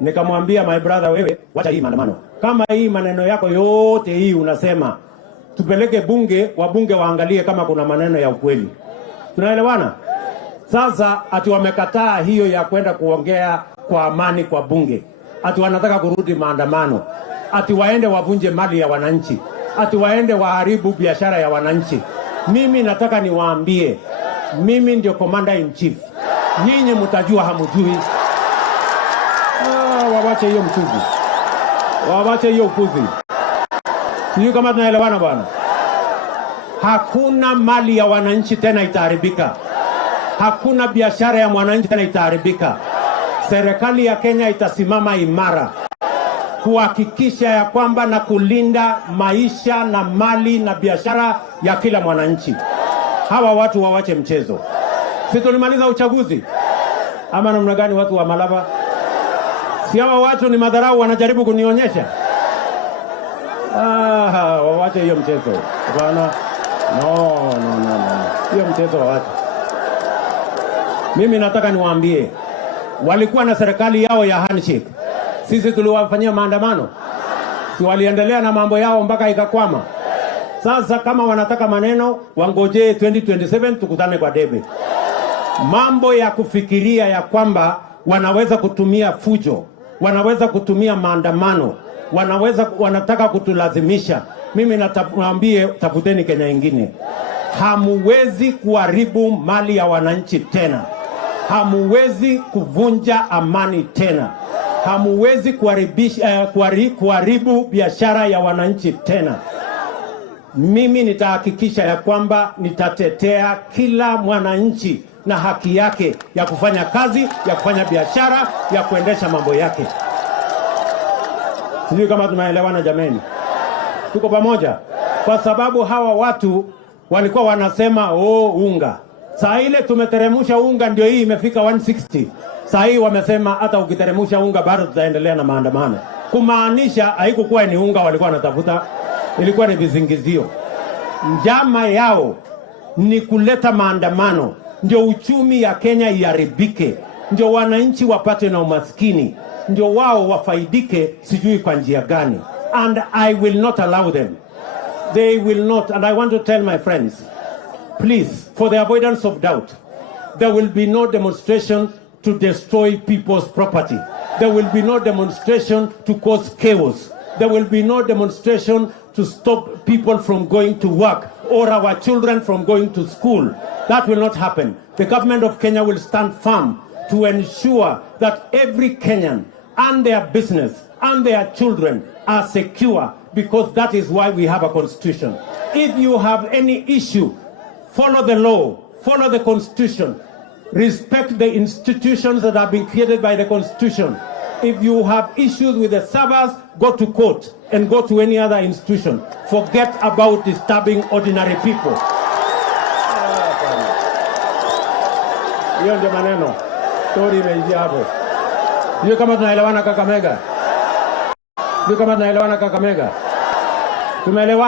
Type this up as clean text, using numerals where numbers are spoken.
Nikamwambia, my brother, wewe wacha hii maandamano. Kama hii maneno yako yote hii unasema, tupeleke bunge, wabunge waangalie kama kuna maneno ya ukweli. Tunaelewana? Sasa ati wamekataa hiyo ya kwenda kuongea kwa amani kwa bunge. Ati wanataka kurudi maandamano. Ati waende wavunje mali ya wananchi. Ati waende waharibu biashara ya wananchi. Mimi nataka niwaambie, mimi ndio commander in chief. Nyinyi mtajua hamjui. Wawache hiyo mchuzi. Wawache hiyo upuzi. Sijui kama tunaelewana bwana. Hakuna mali ya wananchi tena itaharibika. Hakuna biashara ya mwananchi tena itaharibika. Serikali ya Kenya itasimama imara kuhakikisha ya kwamba na kulinda maisha na mali na biashara ya kila mwananchi. Hawa watu wawache mchezo. Si tulimaliza uchaguzi? Ama namna gani watu wa Malava? Si hawa watu ni madharau wanajaribu kunionyesha? Wawache hiyo mchezo. Bwana. No. Hiyo mchezo wawache. Mimi nataka niwaambie, walikuwa na serikali yao ya handshake. Sisi tuliwafanyia maandamano. Si waliendelea na mambo yao mpaka ikakwama. Sasa kama wanataka maneno, wangojee 2027 tukutane kwa debe. Mambo ya kufikiria ya kwamba wanaweza kutumia fujo, wanaweza kutumia maandamano, wanataka kutulazimisha. Mimi nawaambie, tafuteni Kenya ingine. Hamuwezi kuharibu mali ya wananchi tena. Hamuwezi kuvunja amani tena. Hamuwezi kuharibu biashara ya wananchi tena. Mimi nitahakikisha ya kwamba nitatetea kila mwananchi na haki yake ya kufanya kazi, ya kufanya biashara, ya kuendesha mambo yake. Sijui kama tunaelewana jameni. Tuko pamoja? Kwa sababu hawa watu walikuwa wanasema unga. Saa ile tumeteremusha unga ndio hii imefika 160. Saa hii wamesema hata ukiteremusha unga bado tutaendelea na maandamano. Kumaanisha haikukuwa ni unga walikuwa wanatafuta, ilikuwa ni vizingizio. Njama yao ni kuleta maandamano ndio uchumi ya Kenya iharibike, ndio wananchi wapate na umaskini, ndio wao wafaidike sijui kwa njia gani. And I will not allow them. They will not. And I want to tell my friends, please, for the avoidance of doubt, there will be no demonstration to destroy people's property. There will be no demonstration to cause chaos. There will be no demonstration to stop people from going to work or our children from going to school. That will not happen. The government of Kenya will stand firm to ensure that every Kenyan and their business and their children are secure, because that is why we have a constitution. If you have any issue, follow the law, follow the constitution, respect the institutions that have been created by the constitution. If you have issues with the servers, go to court and go to any other institution. Forget about disturbing ordinary people. Hiyo ndio maneno. Story imeishia hapo. Hiyo kama tunaelewana Kakamega. Hiyo kama tunaelewana Kakamega. Tumeelewana.